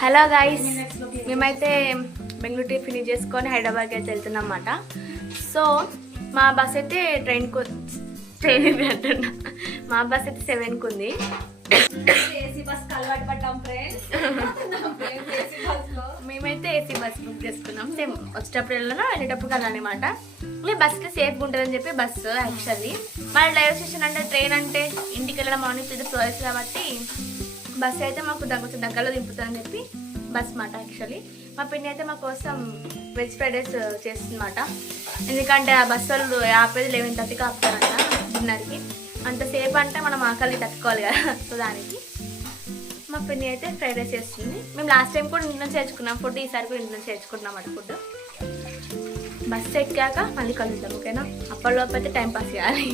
Hello guys, మేమైతే Bengaluru trip finish చేసుకొని హైదరాబాద్కి అయితే వెళ్తున్నాం అన్నమాట. సో మా బస్ అయితే ట్రైన్ అంటున్నా, మా బస్ అయితే 7కి ఉంది. మేమైతే ఏసీ బస్ బుక్ చేసుకున్నాం. సేమ్ వచ్చేటప్పుడు వెళ్ళినా వెళ్ళేటప్పుడు కదా అనమాట. బస్కి సేఫ్గా ఉంటుందని చెప్పి బస్సు యాక్చువల్లీ మన రైల్వే స్టేషన్ అంటే ట్రైన్ అంటే ఇంటికి వెళ్ళడం మార్నింగ్ ఇది ప్రోసెస్ కాబట్టి బస్సు అయితే మాకు దగ్గరలో దింపుతుందని చెప్పి బస్ మాట. యాక్చువల్లీ మా పిన్ని అయితే మా కోసం వెజ్ ఫ్రైడ్ రైస్ చేస్తుందన్నమాట. ఎందుకంటే ఆ బస్సు వాళ్ళు ఆపేది 11:30కి ఆపుతారంట డిన్నర్కి. అంతసేపు అంటే మనం ఆకలి తట్టుకోవాలి కదా. సో దానికి మా పిన్ని అయితే ఫ్రైడ్ రైస్ చేస్తుంది. మేము లాస్ట్ టైం కూడా ఇంట్లో చేర్చుకున్నాం ఫుడ్, ఈసారి కూడా ఇంట్లో చేర్చుకుంటున్నాం అన్నమాట ఫుడ్. బస్సు ఎక్కాక మళ్ళీ కలుద్దాం, ఓకేనా? అప్పటిలోపు అయితే టైం పాస్ చేయాలి.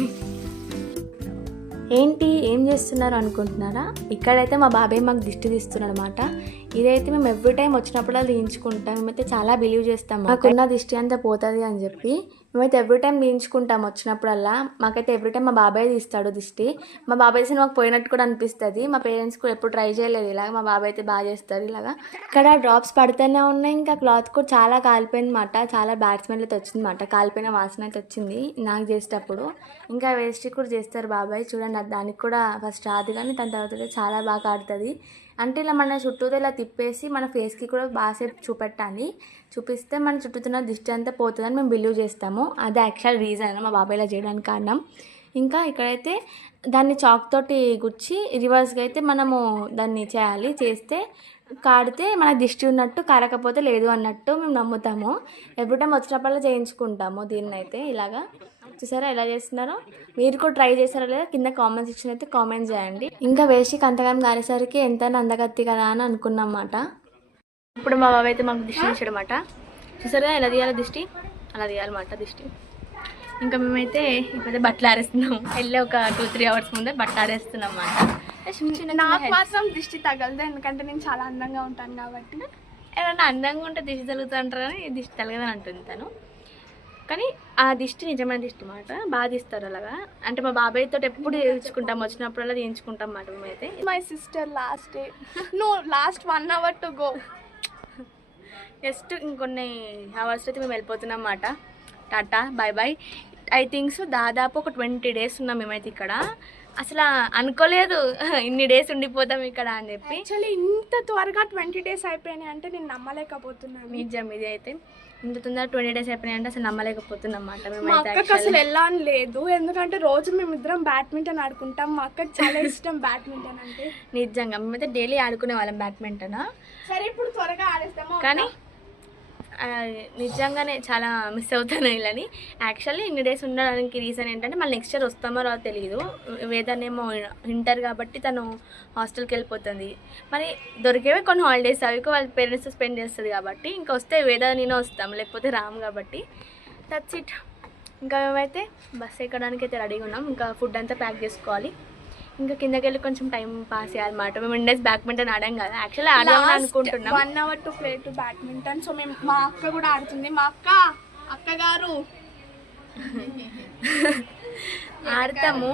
ఏంటి ఏం చేస్తున్నారు అనుకుంటున్నారా? ఇక్కడైతే మా బాబాయ్ మాకు దిష్టి తీస్తున్నాడు అనమాట. ఇదైతే మేము ఎవ్రీ టైం వచ్చినప్పుడు తీయించుకుంటాం. మేమైతే చాలా బిలీవ్ చేస్తాం మాకున్న దిష్టి అంతా పోతుంది అని చెప్పి. మేమైతే ఎవ్రీ టైం తీయించుకుంటాం వచ్చినప్పుడల్లా. మాకైతే ఎవ్రీ టైం మా బాబాయ్ తీస్తాడు దిష్టి. మా బాబాయ్ తీసి మాకు పోయినట్టు కూడా అనిపిస్తుంది. మా పేరెంట్స్ కూడా ఎప్పుడు ట్రై చేయలేదు ఇలాగ. మా బాబాయ్ అయితే బాగా చేస్తారు ఇలాగా. ఇక్కడ డ్రాప్స్ పడుతూనే ఉన్నాయి. ఇంకా క్లాత్ కూడా చాలా కాలిపోయింది అనమాట. చాలా బ్యాడ్ స్మెల్ అయితే వచ్చింది అనమాట. కాలిపోయిన వాసన అయితే వచ్చింది నాకు చేసేటప్పుడు. ఇంకా వేస్ట్ కూడా చేస్తారు బాబాయ్. చూడండి, దానికి కూడా ఫస్ట్ రాదు కానీ దాని తర్వాత అయితే చాలా బాగా ఆడుతుంది. అంటే ఇలా మన చుట్టూతో ఇలా తిప్పేసి మన ఫేస్కి కూడా బాగాసేపు చూపెట్టాలి. చూపిస్తే మన చుట్టూతున్న దిష్టి అంతా పోతుందని మేము బిలీవ్ చేస్తాము. అదే యాక్చువల్ రీజన్ మా బాబాయ్ ఇలా చేయడానికి కారణం. ఇంకా ఇక్కడైతే దాన్ని చాక్ తోటి గుచ్చి రివర్స్గా అయితే మనము దాన్ని చేయాలి. చేస్తే కాడితే మనకు దిష్టి ఉన్నట్టు, కారకపోతే లేదు అన్నట్టు మేము నమ్ముతాము. ఎవ్రీ టైం వచ్చినప్పుడల్లా చేయించుకుంటాము దీన్ని అయితే ఇలాగా. చూసారా ఎలా చేస్తున్నారో? మీరు కూడా ట్రై చేస్తారా లేదా కింద కామెంట్ సెక్షన్ అయితే కామెంట్ చేయండి. ఇంకా వేస్ట్కి అంతగా కారేసరికి ఎంతైనా అందగత్తి కదా అని అనుకున్నమాట. ఇప్పుడు మా బాబాయ్ అయితే మాకు దిష్టి తీసాడనమాట. చూసారా ఎలా తీయాలి దిష్టి? అలా తీయాలన్నమాట దిష్టి. ఇంకా మేమైతే ఇప్పుడైతే బట్టలు ఆరేస్తున్నాం. వెళ్ళి ఒక 2-3 అవర్స్ ముందే బట్టలు ఆరేస్తున్నాం అన్నమాట. నాకు మాత్రం దిష్టి తగలదు, ఎందుకంటే నేను చాలా అందంగా ఉంటాను కాబట్టి. ఏమన్నా అందంగా ఉంటే దిష్టి తగులుతుంటారు కానీ దిష్టి తగలదని అంటుంది తను. కానీ ఆ దిష్టి నిజమైన దిష్టి మాట, బాగా తీస్తారు అలాగా. అంటే మా బాబాయ్ తోటి ఎప్పుడు చేయించుకుంటాం, వచ్చినప్పుడల్లా చేయించుకుంటాం మాట మేమైతే. My sister last day last 1 hour to go. Just ఇంకొన్ని అవర్స్ అయితే మేము వెళ్ళిపోతున్నాం అన్నమాట. Tata bye bye. I thinks దాదాపు ఒక 20 days ఉన్నాం మేమైతే ఇక్కడ. అసలు అనుకోలేదు ఇన్ని డేస్ ఉండిపోతాం ఇక్కడ అని చెప్పి. యాక్చువల్లీ ఇంత త్వరగా 20 days అయిపోయినాయి అంటే నేను నమ్మలేకపోతున్నాను. నిజం ఇది అయితే. ఇంత తొందరగా 20 days అయిపోయినాయి అంటే అసలు నమ్మలేకపోతున్నాం అన్నమాట. మా అక్కకి అసలు వెళ్ళాలని లేదు, ఎందుకంటే రోజు మేమిద్దరం బ్యాడ్మింటన్ ఆడుకుంటాం. మా అక్కకి చాలా ఇష్టం బ్యాడ్మింటన్ అంటే. నిజంగా మేమైతే డైలీ ఆడుకునే వాళ్ళం బ్యాడ్మింటన్. సరే ఇప్పుడు త్వరగా ఆడేస్తాము. కానీ నిజంగానే చాలా మిస్ అవుతాను ఇలాని. యాక్చువల్లీ ఇన్ని డేస్ ఉండడానికి రీజన్ ఏంటంటే మళ్ళీ నెక్స్ట్ ఇయర్ వస్తామో రాదో తెలియదు. వేదనేమో ఇంటర్ కాబట్టి తను హాస్టల్కి వెళ్ళిపోతుంది. మరి దొరికేవే కొన్ని హాలిడేస్, అవి వాళ్ళ పేరెంట్స్ స్పెండ్ చేస్తుంది కాబట్టి ఇంకా వస్తే వేద నేనే వస్తాం, లేకపోతే రాము కాబట్టి దట్స్ ఇట్. ఇంకా మేమైతే బస్ ఎక్కడానికి అయితే రెడీగా ఉన్నాం. ఇంకా ఫుడ్ అంతా ప్యాక్ చేసుకోవాలి. ఇంకా కిందకి వెళ్ళి కొంచెం టైం పాస్ చేయాలన్నమాట. మేము ఇండస్ బ్యాడ్మింటన్ ఆడాం కదా, యాక్చువల్లీ ఆడామని అనుకుంటున్నాం. 1 hour to play to badminton. So మేము మా అక్క కూడా ఆడుతుంది. మా అక్కగారు ఆడతాము.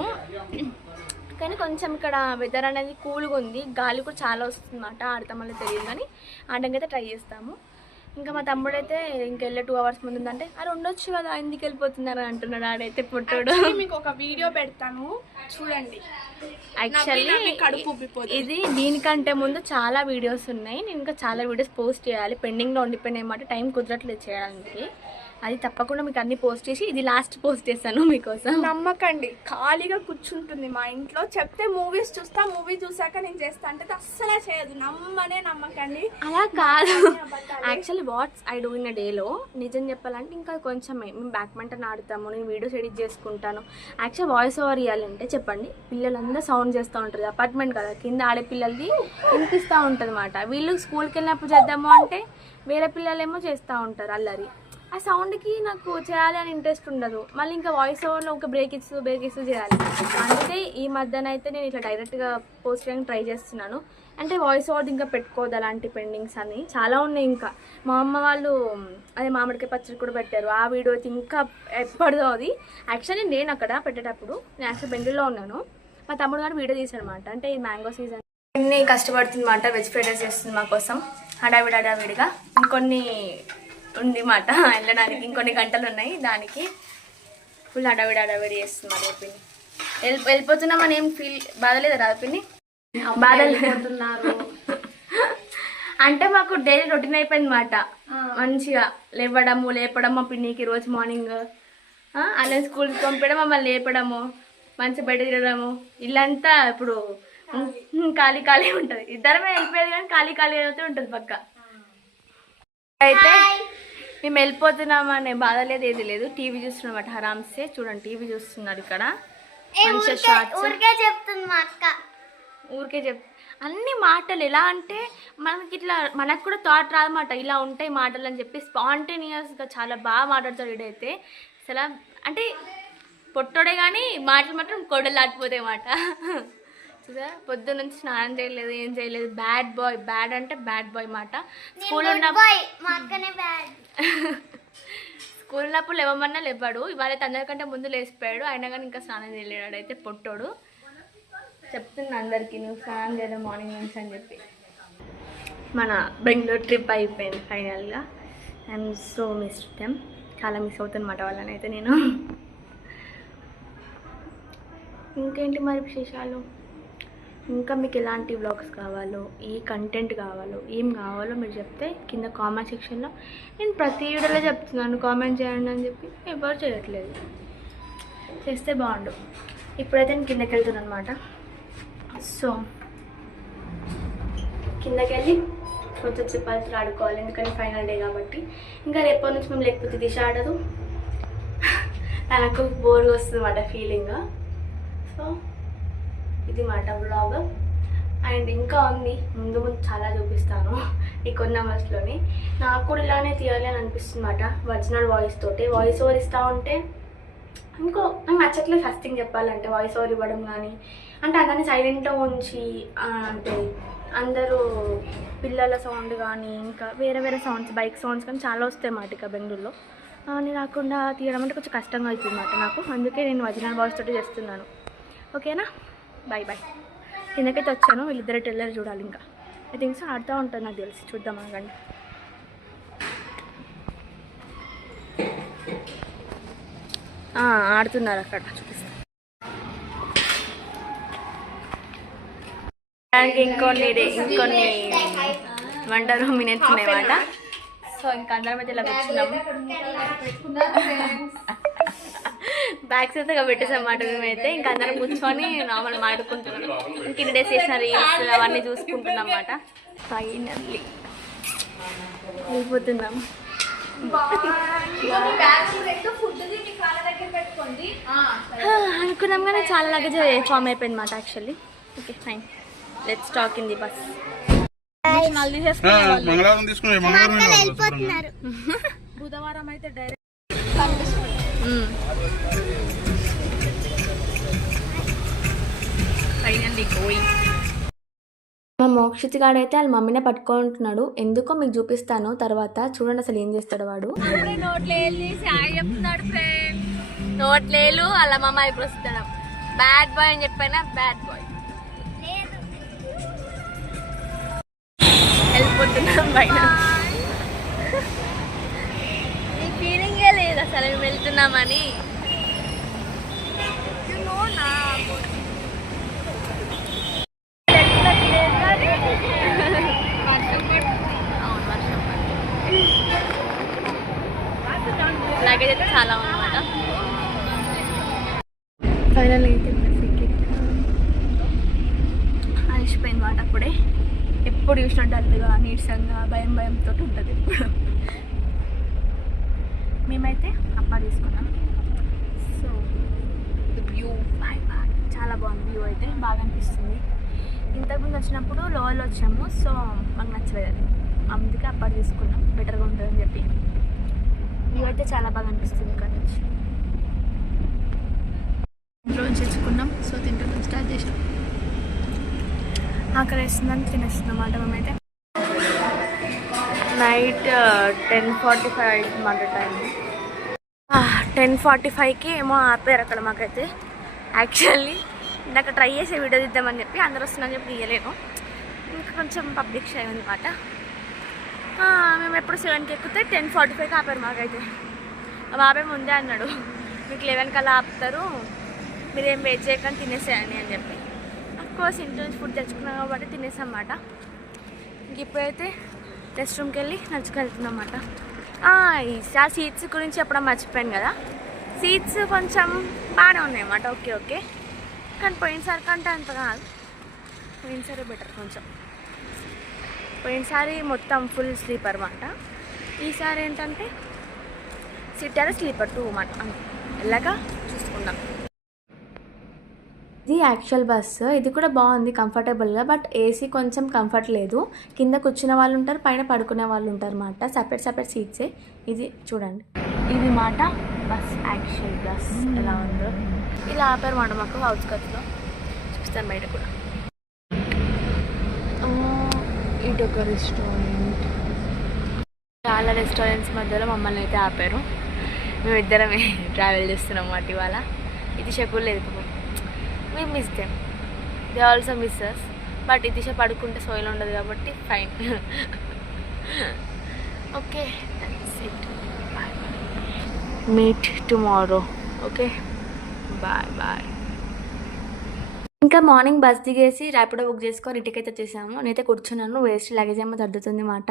కానీ కొంచెం ఇక్కడ వెదర్ అనేది కూల్గా ఉంది, గాలి కూడా చాలా వస్తుంది అన్నమాట. ఆడతామని తెలియదు కానీ ఆడడానికి అయితే ట్రై చేస్తాము. ఇంకా మా తమ్ముడు అయితే ఇంకెళ్ళే 2 hours ముందు ఉందంటే అది ఉండొచ్చు కదా, ఎందుకు వెళ్ళిపోతున్నారు అంటున్నాడు. ఆడైతే పుట్టాడు. మీకు ఒక వీడియో పెడతాను చూడండి. యాక్చువల్లీ ఇది దీనికంటే ముందు చాలా వీడియోస్ ఉన్నాయి. నేను ఇంకా చాలా వీడియోస్ పోస్ట్ చేయాలి, పెండింగ్లో ఉండిపోయినాయి అన్నమాట. టైం కుదరట్లేదు చేయడానికి. అది తప్పకుండా మీకు అన్ని పోస్ట్ చేసి ఇది లాస్ట్ పోస్ట్ చేస్తాను మీకోసం. నమ్మకండి, ఖాళీగా కూర్చుంటుంది మా ఇంట్లో. చెప్తే మూవీస్ చూస్తా, మూవీ చూసాక నేను చేస్తా అంటే అస్సలే చేయదు. నమ్మకండి. అలా కాదు, actually what's I do in a డేలో నిజం చెప్పాలంటే ఇంకా కొంచెమే. మేము బ్యాడ్మింటన్ ఆడతాము, నేను వీడియోస్ ఎడిట్ చేసుకుంటాను. యాక్చువల్ వాయిస్ ఓవర్ ఇవ్వాలంటే చెప్పండి, పిల్లలందరూ సౌండ్ చేస్తూ ఉంటుంది. అపార్ట్మెంట్ కదా, కింద ఆడే పిల్లలది వినిపిస్తూ ఉంటుంది అన్నమాట. వీళ్ళు స్కూల్కి వెళ్ళినప్పుడు చేద్దాము అంటే వేరే పిల్లలేమో చేస్తూ ఉంటారు అల్లరి. ఆ సౌండ్కి నాకు చేయాలి అని ఇంట్రెస్ట్ ఉండదు. మళ్ళీ ఇంకా వాయిస్ ఓవర్లో ఒక బ్రేక్ ఇస్తూ చేయాలి. అందుకే ఈ మధ్యన అయితే నేను ఇట్లా డైరెక్ట్గా పోస్ట్ చేయడానికి ట్రై చేస్తున్నాను. అంటే వాయిస్ ఓవర్ ఇంకా పెట్టుకోవద్దు, అలాంటి పెండింగ్స్ అని చాలా ఉన్నాయి. ఇంకా మా అమ్మ వాళ్ళు అదే మామిడికాయ పచ్చడి కూడా పెట్టారు. ఆ వీడియో అయితే ఇంకా ఎప్పటిదో అది. యాక్చువల్లీ నేను అక్కడ పెట్టేటప్పుడు నేను యాక్చువల్ బెంగళూరులో ఉన్నాను. మా తమ్ముడు గారు వీడియో తీసాడు అనమాట. అంటే ఈ మ్యాంగో సీజన్ అన్నీ కష్టపడుతుంది అన్నమాట. వెజ్ ఫ్రైడ్ రైస్ చేస్తుంది మా కోసం. హడావిడిగా ఇంకొన్ని ఉంది మాట వెళ్ళడానికి, ఇంకొన్ని గంటలు ఉన్నాయి, దానికి ఫుల్ హడావిడి చేస్తున్నారు పిన్ని. వెళ్ళిపోతున్నామని ఏం బాధలేదు రా పిన్ని? బాధలుతున్నారు అంటే మాకు డైలీ రొటీన్ అయిపోయింది మాట. మంచిగా లేపడం మా పిన్నికి రోజు మార్నింగ్, అలా స్కూల్కి పంపడం, మమ్మల్ని లేపడము, మంచి బయట తిరగడము, ఇల్లంతా ఇప్పుడు ఖాళీ ఉంటుంది. ఇద్దరమే వెళ్ళిపోయేది కానీ ఖాళీ అవుతూ ఉంటుంది పక్క. అయితే మేము వెళ్ళిపోతున్నామనే బాధ లేదు, ఏది లేదు. టీవీ చూస్తున్నాం అట హరామ్సే. చూడండి టీవీ చూస్తున్నారు ఇక్కడ. ఊరికే చెప్ అన్ని మాటలు ఎలా అంటే మనకి ఇట్లా మనకు కూడా థాట్ రాదన్నమాట, ఇలా ఉంటాయి మాటలు అని చెప్పి స్పాంటేనియస్గా చాలా బాగా మాట్లాడతాడు వీడైతే. అసలు అంటే పొట్టోడే కానీ మాటలు మాత్రం కొడలు దాటిపోతాయి మాట. చూసా పొద్దున్న నుంచి స్నానం చేయలేదు, ఏం చేయలేదు. బ్యాడ్ అంటే బ్యాడ్ బాయ్ మాట. స్కూల్ ఉన్నప్పుడు లేవమన్నా లేవాడు, ఇవాళ అందరికంటే ముందు లేచిపోయాడు, అయినా కానీ ఇంకా స్నానం చేయలేడు అయితే పొట్టోడు. చెప్తున్నా అందరికీ నువ్వు స్నానం చేయలేదు మార్నింగ్ నుంచి అని చెప్పి. మన బెంగళూరు ట్రిప్ అయిపోయింది ఫైనల్గా. ఐఎమ్ సో మిస్ దెమ్, చాలా మిస్ అవుతున్నమాట వాళ్ళని అయితే నేను. ఇంకేంటి మరి విశేషాలు? ఇంకా మీకు ఎలాంటి వ్లాగ్స్ కావాలో, ఏ కంటెంట్ కావాలో, ఏం కావాలో మీరు చెప్తే కింద కామెంట్ సెక్షన్లో. నేను ప్రతి వీడియోలో చెప్తున్నాను కామెంట్ చేయండి అని చెప్పి, ఎవరు చేయట్లేదు. చేస్తే బాగుండు. ఇప్పుడైతే నేను కిందకి వెళ్తున్నాను అనమాట. సో కిందకి వెళ్ళి కొంచెం చెప్పాల్సి ఆడుకోవాలి, ఎందుకంటే ఫైనల్ డే కాబట్టి. ఇంకా రేపటి నుంచి మేము లేకపోతే దిశ ఆడదు, తనకు బోర్గా వస్తుంది అన్నమాట ఫీలింగ్. సో ఇది మాట బ్లాగ్. అండ్ ఇంకా ఉంది, ముందు చాలా చూపిస్తాను ఈ కొన్ని అవర్స్లోని. నాకు కూడా ఇలానే తీయాలి అని అనిపిస్తుంది అన్నమాట, ఒరిజినల్ వాయిస్ తోటి. వాయిస్ ఓవర్ ఇస్తూ ఉంటే ఇంకో నాకు నచ్చట్లేదు ఫస్ట్ థింగ్ చెప్పాలంటే, వాయిస్ ఓవర్ ఇవ్వడం కానీ. అంటే అందరినీ సైలెంట్గా ఉంచి, అంటే అందరూ పిల్లల సౌండ్ కానీ ఇంకా వేరే సౌండ్స్, బైక్ సౌండ్స్ కానీ చాలా వస్తాయి మాట ఇక బెంగళూరులో. అని రాకుండా తీయడం అంటే కొంచెం కష్టంగా అవుతుంది అన్నమాట నాకు. అందుకే నేను ఒరిజినల్ వాయిస్ తోటి చేస్తున్నాను. ఓకేనా? బాయ్. కిందకైతే వచ్చాను, వీళ్ళిద్దరు టెల్లర్ చూడాలి. ఇంకా ఐ థింక్స్ ఆడుతూ ఉంటుంది నాకు తెలిసి, చూద్దాం అనకండి. ఆడుతున్నారు అక్కడ, చూపిస్తాను. ఇంకొన్ని ఏమంటారు మినిట్స్ ఉన్నాయన్నమాట. సో ఇంకా అందరం అయితే ఇలా కూర్చున్నాము. బ్యాగ్స్ అయితే పెట్టేసామాట మేమైతే. ఇంకా అందరం కూర్చొని నార్మల్ మాట్లాడుకుంటున్నాం. ఇంక ఇన్ని డేస్ చేసిన రీల్స్ అవన్నీ చూసుకుంటున్నాం అన్నమాట. ఫైనల్లీ వెళ్ళిపోతున్నాం. అనుకున్నాం కానీ చాలా లగేజ్ ఫామ్ అయిపోయింది మాట actually. Okay fine, let's talk in the bus. బుధవారం అయితే డైరెక్ట్ మా మోక్షిత్ గాడైతే వాళ్ళ మమ్మీనే పట్టుకుంటున్నాడు. ఎందుకో మీకు చూపిస్తాను తర్వాత, చూడండి అసలు ఏం చేస్తాడు వాడు. నోట్లేలు వాళ్ళ మమ్మ ఇప్పుడు వస్తాడు. బ్యాడ్ బాయ్ అని చెప్పానా, బ్యాడ్ బాయ్. వెళ్ళిపోతున్నాం బయట. నీ ఫీలింగే లేదు అసలు మేము వెళ్తున్నామని. లగేజ్ అయితే చాలా ఉందన్నమాట. ఫైనల్ అయితే అలసిపోయింది మాట. అప్పుడే ఎప్పుడు చూసినట్టు అడ్డుగా నీరసంగా భయంతో ఉంటుంది ఎప్పుడు. మేమైతే అప్ప తీసుకున్నాం. సో వ్యూ చాలా బాగుంది, వ్యూ అయితే బాగా అనిపిస్తుంది. ఇంతకుముందు వచ్చినప్పుడు లోయలో వచ్చాము, సో మాకు నచ్చలేదు అది, అందుకే అప్పటి తీసుకున్నాం, బెటర్గా ఉంటుందని చెప్పి. వ్యూ అయితే చాలా బాగా అనిపిస్తుంది ఇక్కడ నుంచి. ఇంట్లో నుంచి తెచ్చుకున్నాం, సో తింటాం స్టార్ట్ చేసాం. ఆకలి వేస్తుందని తినేస్తున్నాం అన్నమాట. మేమైతే నైట్ 10:45 అవుతుందన్నమాట టైం. 10:45కి ఏమో ఆపారు అక్కడ మాకైతే. యాక్చువల్లీ ఇందాక ట్రై చేసే వీడియో తీద్దామని చెప్పి అందరు వస్తుందని చెప్పి తీయలేను, ఇంకా కొంచెం పబ్లిక్ షై ఉంది అన్నమాట. మేము ఎప్పుడు 7కి ఎక్కితే 10:45కి ఆపారు మాకైతే. మా బాబాయ్ ముందే అన్నాడు, మీకు 11 కల్లా ఆపుతారు, మీరేం వెయిట్ చేయకుండా తినేసేయండి అని చెప్పి. అఫ్కోర్స్ ఇంటి నుంచి ఫుడ్ తెచ్చుకున్నాం కాబట్టి తినేసాం అన్నమాట. ఇంక ఇప్పుడైతే రెస్ట్ రూమ్కి వెళ్ళి నడుచుకెళ్తున్నాం అన్నమాట. ఆ సీట్స్ గురించి చెప్పడం మర్చిపోయాను కదా. సీట్స్ కొంచెం బాగానే ఉన్నాయి అన్నమాట. ఓకే కానీ పోయినసారి కంటే అంత కాదు. పోయినసారి బెటర్ కొంచెం. పోయినసారి మొత్తం ఫుల్ స్లీపర్ అన్నమాట. ఈసారి ఏంటంటే సిట్టారే స్లీపర్ 2 అన్నమాట. ఎలాగా చూసుకుందాం. ఇది యాక్చువల్ బస్సు. ఇది కూడా బాగుంది కంఫర్టబుల్గా. బట్ ఏసీ కొంచెం కంఫర్ట్ లేదు. కింద కూర్చునే వాళ్ళు ఉంటారు, పైన పడుకునే వాళ్ళు ఉంటారు అన్నమాట. సపరేట్ సీట్సే. ఇది చూడండి, ఇది మాట బస్, యాక్చువల్ బస్ ఎలా ఉందో. ఇలా ఆపారు మాట మాకు అవుట్స్కట్స్లో. చూపిస్తాను బయట కూడా. ఇటు ఒక రెస్టారెంట్. చాలా రెస్టారెంట్స్ మధ్యలో మమ్మల్ని అయితే ఆపారు. మేము ఇద్దరమే ట్రావెల్ చేస్తున్నాం అన్నమాట ఇవాళ. ఇది షెడ్యూల్ లేదు పాపం. We miss them. They also miss us. But ఇదిష పడుకుంటే సోయిలో ఉండదు కాబట్టి fine. Okay, that's it. Bye. Meet tomorrow. Okay, bye. ఇంకా మార్నింగ్ బస్ దిగేసి ర్యాపిడో బుక్ చేసుకొని ఇంటికైతే వచ్చేసాము. నేనైతే కూర్చున్నాను. వేస్ట్ లగేజ్ ఏమో తగ్గుతుంది అన్నమాట.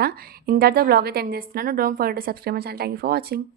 ఇంతటితో బ్లాగ్ అయితే ఎండ్ చేస్తున్నాను. Don't forget to subscribe my channel. Thank you for watching.